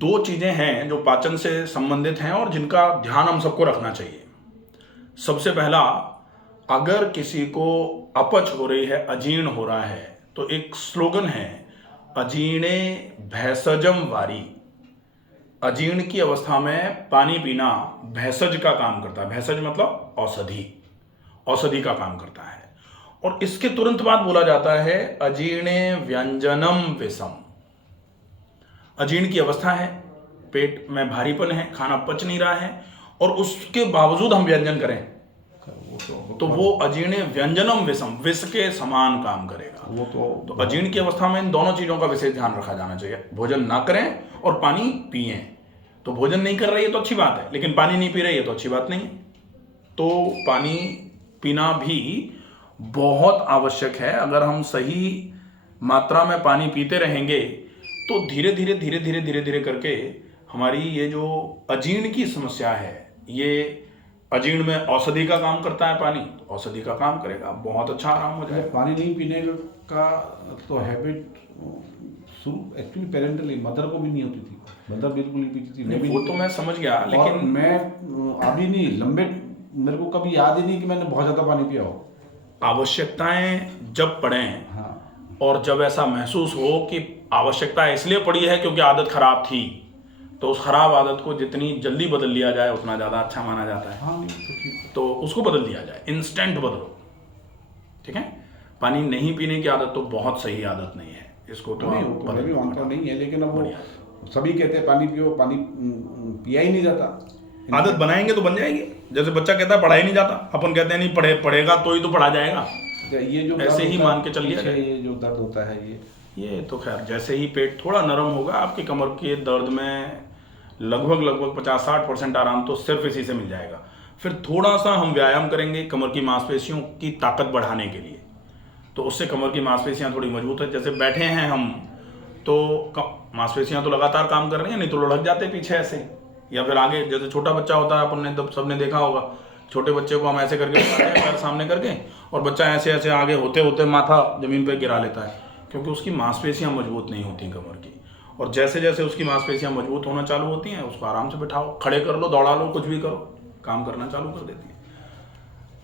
दो चीज़ें हैं जो पाचन से संबंधित हैं और जिनका ध्यान हम सबको रखना चाहिए। सबसे पहला, अगर किसी को अपच हो रही है, अजीर्ण हो रहा है, तो एक स्लोगन है, अजीर्णे भैषजम वारी। अजीर्ण की अवस्था में पानी पीना भैषज का काम करता है। भैषज मतलब औषधि, औषधि का काम करता है। और इसके तुरंत बाद बोला जाता है अजीर्णे व्यंजनम विषम। अजीर्ण की अवस्था है, पेट में भारीपन है, खाना पच नहीं रहा है, और उसके बावजूद हम व्यंजन करें तो वो अजीर्ण व्यंजनम विषम, विष के समान काम करेगा। तो अजीर्ण की अवस्था में इन दोनों चीजों का विशेष ध्यान रखा जाना चाहिए। भोजन ना करें और पानी पिए। तो भोजन नहीं कर रही है तो अच्छी बात है, लेकिन पानी नहीं पी रही है तो अच्छी बात नहीं है। तो पानी पीना भी बहुत आवश्यक है। अगर हम सही मात्रा में पानी पीते रहेंगे तो धीरे धीरे धीरे धीरे धीरे धीरे करके हमारी ये जो अजीर्ण की समस्या है, ये अजीर्ण में औषधि का काम करता है पानी, तो औषधि का काम करेगा, बहुत अच्छा आराम हो जाएगा। पानी नहीं पीने का तो हैबिट शुरू एक्चुअली पेरेंटली मदर को भी नहीं होती थी। मदर बिल्कुल नहीं पीती थी। नहीं, वो तो मैं समझ गया, लेकिन मैं अभी नहीं, लंबे मेरे को कभी याद ही नहीं कि मैंने बहुत ज़्यादा पानी पिया हो। आवश्यकताएं जब पड़ें, हाँ, और जब ऐसा महसूस हो कि आवश्यकता इसलिए पड़ी है क्योंकि आदत खराब थी, तो उस खराब आदत को जितनी जल्दी बदल लिया जाए उतना ज़्यादा अच्छा माना जाता है। हाँ, तो उसको बदल दिया जाए, इंस्टेंट बदलो, ठीक है। पानी नहीं पीने की आदत तो बहुत सही आदत नहीं है, इसको तो नहीं, वो मैं भी मानता नहीं है, लेकिन अब वो सभी कहते हैं पानी पियो, पानी पिया ही नहीं जाता। आदत बनाएंगे तो बन जाएगी। जैसे बच्चा कहता है पढ़ाई नहीं जाता, अपन कहते हैं नहीं पढ़ेगा तो ही तो पढ़ा जाएगा। ये जो ऐसे ही मान के चलिए, ये जो दर्द होता है ये तो खैर जैसे ही पेट थोड़ा नरम होगा, आपकी कमर के दर्द में लगभग 50-60% आराम तो सिर्फ इसी से मिल जाएगा। फिर थोड़ा सा हम व्यायाम करेंगे कमर की मांसपेशियों की ताकत बढ़ाने के लिए, तो उससे कमर की मांसपेशियां थोड़ी मजबूत है। जैसे बैठे हैं हम तो मांसपेशियां तो लगातार काम कर रही हैं, नहीं तो लुढ़क जाते पीछे ऐसे, या फिर आगे। जैसे छोटा बच्चा होता है, अपन ने सबने देखा होगा, छोटे बच्चे को हम ऐसे करके पैर सामने करके, और बच्चा ऐसे ऐसे आगे होते होते माथा जमीन पर गिरा लेता है, क्योंकि उसकी मांसपेशियां मजबूत नहीं होती कमर की। और जैसे जैसे उसकी मांसपेशियां मजबूत होना चालू होती हैं, उसको आराम से बिठाओ, खड़े कर लो, दौड़ा लो, कुछ भी करो, काम करना चालू कर देती है।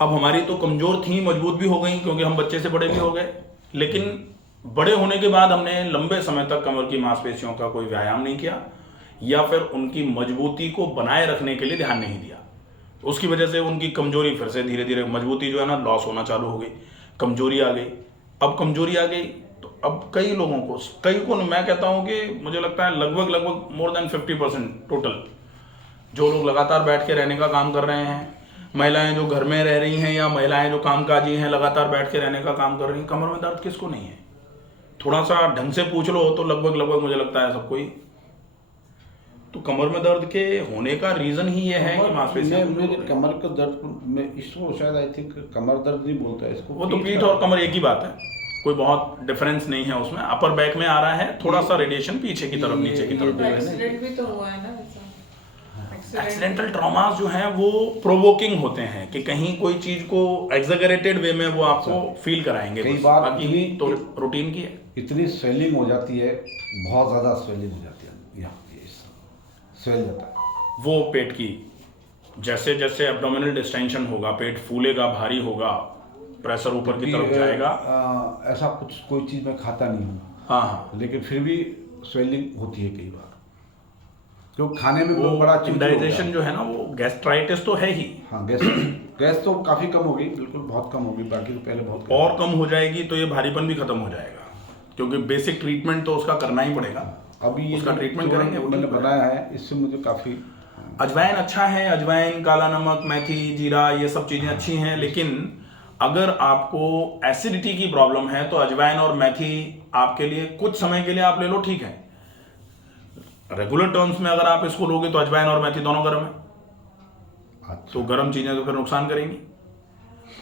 अब हमारी तो कमजोर थी, मजबूत भी हो गई क्योंकि हम बच्चे से बड़े भी हो गए, लेकिन बड़े होने के बाद हमने लंबे समय तक कमर की मांसपेशियों का कोई व्यायाम नहीं किया, या फिर उनकी मजबूती को बनाए रखने के लिए ध्यान नहीं दिया। उसकी वजह से उनकी कमजोरी फिर से धीरे धीरे, मजबूती जो है ना लॉस होना चालू हो गई, कमजोरी आ गई। अब कमजोरी आ गई तो अब कई लोगों को मैं कहता हूं कि मुझे लगता है लगभग मोर देन 50% टोटल जो लोग लगातार बैठ के रहने का काम कर रहे हैं, महिलाएं जो घर में रह रही हैं या महिलाएं जो कामकाजी हैं, लगातार बैठ के रहने का काम कर रही हैं, कमर में दर्द किसको नहीं है? थोड़ा सा ढंग से पूछ लो तो लगभग मुझे लगता है सबको ही। तो कमर में दर्द के होने का रीजन ही ये है कि मांसपेशियां, मेरे कमर का दर्द में इसको शायद आई थिंक कमर दर्द नहीं बोलता है इसको, वो तो पीठ और कमर एक ही बात है, कोई बहुत डिफरेंस नहीं है उसमें। अपर बैक में आ रहा है थोड़ा सा रेडिएशन पीछे की तरफ, नीचे की तरफ। एक्सीडेंट भी तो हुआ है ना ऐसा। एक्सीडेंटल ट्रॉमास जो हैं वो प्रोवोकिंग होते हैं कि कहीं कोई चीज को एग्जैगरेटेड वे में वो आपको फील कराएंगे। कई बार बाकी तो रूटीन की है। इतनी स्वेलिंग हो जाती है, बहुत ज़्यादा स्वेलिंग हो जाती है, यहाँ स्वेल जाता है वो पेट की, जैसे जैसे एब्डोमिनल डिस्टेंशन होगा, पेट फूलेगा, भारी होगा, प्रेशर ऊपर की तरफ जाएगा। ऐसा कुछ कोई चीज़ मैं खाता नहीं हूँ, हाँ, लेकिन फिर भी स्वेलिंग होती है कई बार, क्योंकि खाने में बहुत बड़ा इंडाइजेशन जो है ना, वो गैस्ट्राइटिस तो है ही। हाँ, गैस तो काफ़ी कम हो गई, बिल्कुल बहुत कम हो गई, बाकी तो पहले बहुत और कम हो जाएगी तो ये भारीपन भी खत्म हो जाएगा, क्योंकि बेसिक ट्रीटमेंट तो उसका करना ही पड़ेगा। अभी उसका ट्रीटमेंट करेंगे, मैंने बताया है, इससे मुझे काफ़ी। अजवाइन अच्छा है, अजवाइन, काला नमक, मेथी, जीरा, ये सब चीज़ें अच्छी हैं, लेकिन अगर आपको एसिडिटी की प्रॉब्लम है तो अजवाइन और मेथी आपके लिए कुछ समय के लिए आप ले लो, ठीक है। रेगुलर टर्म्स में अगर आप इसको लोगे तो अजवाइन और मेथी दोनों गर्म है। अच्छा। तो गर्म चीज़ें तो फिर नुकसान करेंगी।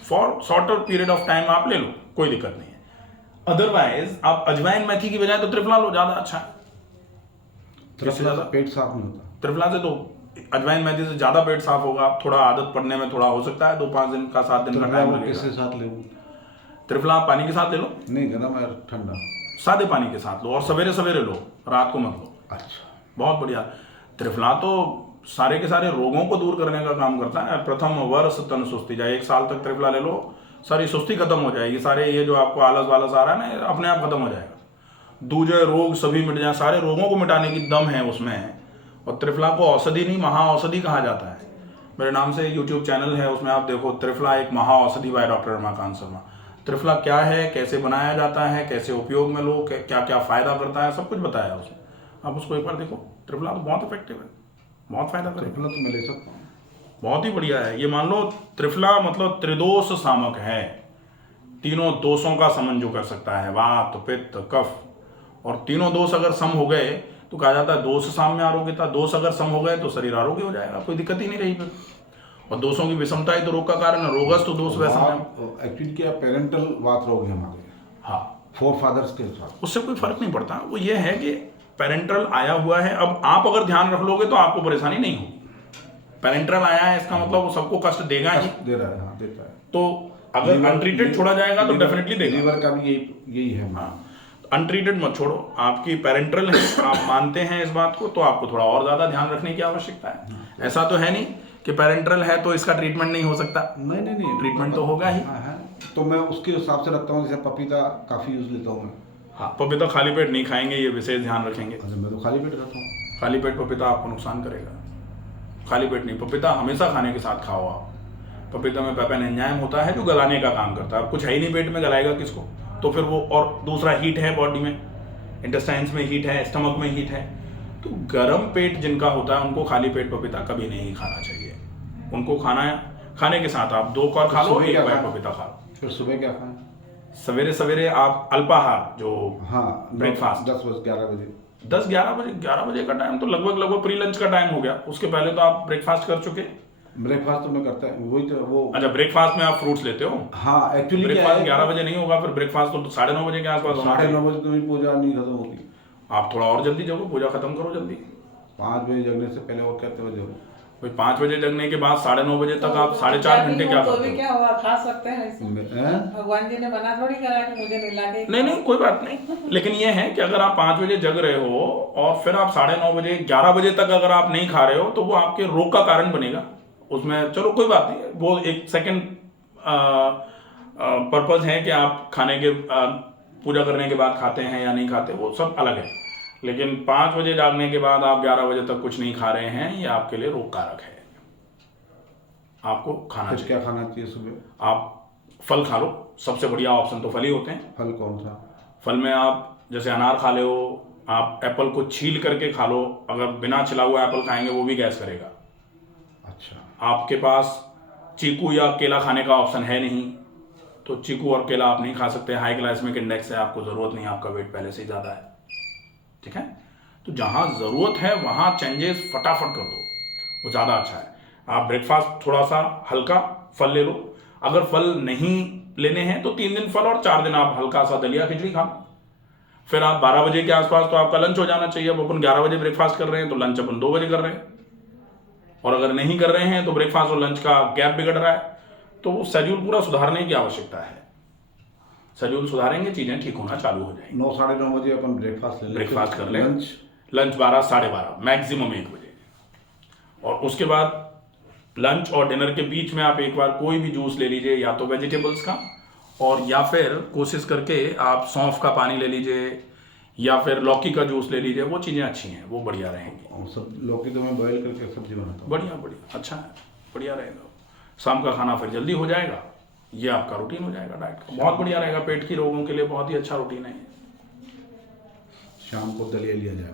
For shorter period of time आप ले लो, कोई दिक्कत नहीं है। अदरवाइज आप अजवाइन मेथी की बजाय तो त्रिफला लो, ज़्यादा अच्छा है। पेट साफ नहीं होता त्रिफला से, तो अजवाइन मेथी से ज़्यादा पेट साफ होगा। थोड़ा आदत पड़ने में थोड़ा हो सकता है, 2-5 दिन का, 7 दिन का टाइम लगेगा। किसके साथ ले? त्रिफला आप पानी के साथ ले लो, नहीं गर्म है, ठंडा, सादे पानी के साथ लो, और सवेरे सवेरे लो, रात को मत लो। अच्छा। बहुत बढ़िया। त्रिफला तो सारे के सारे रोगों को दूर करने का काम करता है। प्रथम वर्ष तन सुस्ती जाए, 1 साल तक त्रिफला ले लो, सारी सुस्ती खत्म हो जाएगी, सारे ये जो आपको आलस वालस आ रहा है ना अपने आप खत्म हो जाएगा। दूजे रोग सभी मिट जाए, सारे रोगों को मिटाने की दम है उसमें। और त्रिफला को औषधि नहीं महाऔषधि कहा जाता है। मेरे नाम से यूट्यूब चैनल है, उसमें आप देखो, त्रिफला एक महाऔषधि बाय डॉक्टर रमाकांत शर्मा। त्रिफला क्या है, कैसे बनाया जाता है, कैसे उपयोग में लो, क्या क्या फायदा करता है, सब कुछ बताया है उसमें। आप उसको एक बार देखो। त्रिफला तो बहुत इफेक्टिव है, बहुत फायदा करेगा, त्रिफला तो मैं ले सकता हूँ। बहुत ही बढ़िया है। ये मान लो त्रिफला मतलब त्रिदोष सामक है, तीनों दोषों का समन जो कर सकता है, वात पित्त कफ। और तीनों दोष अगर सम हो गए तो कहा जाता है दोष साम्य आरोग्यता। दोष अगर सम हो गए तो शरीर आरोग्य हो जाएगा, कोई दिक्कत ही नहीं रही फिर। और दोषों की विषमता ही तो रोग का कारण है, रोगस तो दोष वैसा। एक्चुअली क्या पेरेंटल वात रोग है हमारे, हाँ, फोर फादर्स के साथ, उससे कोई फर्क नहीं पड़ता। वो ये है कि पेरेंटल आया हुआ है, अब आप अगर ध्यान रख लोगे तो आपको परेशानी नहीं होगी। पेरेंटल आया है इसका मतलब वो सबको कष्ट देगा ही, दे रहा है, हाँ देता है। तो अगर अनट्रीटेड छोड़ा जाएगा तो डेफिनेटली देगा। लीवर का भी यही है। हाँ, अनट्रीटेड मत छोड़ो, आपकी पेरेंटल है, आप मानते हैं इस बात को, तो आपको थोड़ा और ज्यादा ध्यान रखने की आवश्यकता है। ऐसा तो है नहीं कि पेरेंटल है तो इसका ट्रीटमेंट नहीं हो सकता, नहीं ट्रीटमेंट तो होगा ही। हाँ, तो मैं उसके हिसाब से रखता हूँ। जैसे पपीता काफी यूज लेता हूँ मैं। हाँ, पपीता खाली पेट नहीं खाएंगे, ये विशेष ध्यान रखेंगे। अच्छा, मैं तो खाली पेट रखता हूँ। खाली पेट पपीता आपको नुकसान करेगा, खाली पेट नहीं। पपीता हमेशा खाने के साथ खाओ आप। पपीता में पेपेन एंजाइम होता है जो गलाने का काम करता है। कुछ है ही नहीं पेट में, गलाएगा किसको? तो फिर वो, और दूसरा हीट है बॉडी में, इंटेस्टाइन्स में हीट है, स्टमक में हीट है। तो गर्म पेट जिनका होता है उनको खाली पेट पपीता कभी नहीं खाना चाहिए। उनको खाने के साथ आप 2 कौर खा लो, 1 बार पपीता खा लो। फिर सुबह क्या खाएं? सवेरे सवेरे आप अल्पाहार जो हाँ, ब्रेकफास्ट 10 बजे 11 बजे 11 बजे का टाइम तो लगभग प्री लंच का टाइम हो गया। उसके पहले तो आप ब्रेकफास्ट कर चुके। ब्रेकफास्ट तो मैं करता है, वही तो वो। अच्छा, ब्रेकफास्ट में आप फ्रूट्स लेते हो? हाँ, एक्चुअली ब्रेकफास्ट 11 बजे नहीं होगा, फिर ब्रेकफास्ट तो 9:30 बजे के आसपास होना चाहिए। 9:30 बजे तो मेरी पूजा नहीं खत्म होती। आप थोड़ा और जल्दी जगो, पूजा खत्म करो जल्दी। 5 बजे जगने से पहले और कितने बजे हो? भाई 5 बजे जगने के बाद 9:30 बजे तक आप 4.5 घंटे क्या तो करते भी हो? क्या हुआ, खा सकते हैं ऐसे। भगवान जी ने मना थोड़ी करा कि मुझे मिला के। नहीं, कोई बात नहीं। लेकिन ये है कि अगर आप 5 बजे जग रहे हो और फिर आप 9:30 बजे 11 बजे तक अगर आप नहीं खा रहे हो तो वो आपके रोग का कारण बनेगा। उसमें चलो कोई बात नहीं, वो एक सेकंड पर्पज है कि आप खाने के पूजा करने के बाद खाते हैं या नहीं खाते, वो सब अलग है। लेकिन 5 बजे जागने के बाद आप 11 बजे तक कुछ नहीं खा रहे हैं, ये आपके लिए रोग कारक है। आपको खाना चाहिए। क्या खाना चाहिए सुबह? आप फल खा लो, सबसे बढ़िया ऑप्शन तो फल ही होते हैं। फल कौन सा? फल में आप जैसे अनार खा लो, आप एप्पल को छील करके खा लो। अगर बिना छिला हुआ एप्पल खाएंगे वो भी गैस करेगा। अच्छा, आपके पास चीकू या केला खाने का ऑप्शन है नहीं तो चीकू और केला आप नहीं खा सकते। हाई ग्लाइसेमिक इंडेक्स है, आपको ज़रूरत नहीं, आपका वेट पहले से ही ज़्यादा है। ठीक है, तो जहाँ ज़रूरत है वहाँ चेंजेस फटाफट कर दो, वो ज़्यादा अच्छा है। आप ब्रेकफास्ट थोड़ा सा हल्का फल ले लो। अगर फल नहीं लेने हैं तो 3 दिन फल और 4 दिन आप हल्का सा दलिया खिचड़ी खा लो। फिर आप 12 बजे के आसपास तो आपका लंच हो जाना चाहिए। अब अपन 11 बजे ब्रेकफास्ट कर रहे हैं तो लंच अपन 2 बजे कर रहे हैं। और अगर नहीं कर रहे हैं तो ब्रेकफास्ट और लंच का गैप बिगड़ रहा है। तो वो शेड्यूल पूरा सुधारने की आवश्यकता है। शेड्यूल सुधारेंगे, चीजें ठीक होना चालू हो जाएंगी। 9 साढ़े 9 बजे अपन ब्रेकफास्ट कर लें, लंच 12 साढ़े 12 मैक्सिमम 1 बजे। और उसके बाद लंच और डिनर के बीच में आप एक बार कोई भी जूस ले लीजिए, या तो वेजिटेबल्स का, और या फिर कोशिश करके आप सौंफ का पानी ले लीजिए या फिर लौकी का जूस ले लीजिए। वो चीज़ें अच्छी हैं, वो बढ़िया रहेंगी। और सब लौकी तो मैं बॉयल करके सब्जी बनाता हूँ। बढ़िया, अच्छा है, बढ़िया रहेगा। शाम का खाना फिर जल्दी हो जाएगा, ये आपका रूटीन हो जाएगा डाइट का। बहुत बढ़िया रहेगा, पेट की रोगों के लिए बहुत ही अच्छा रूटीन है। शाम को दलिया लिया जाए।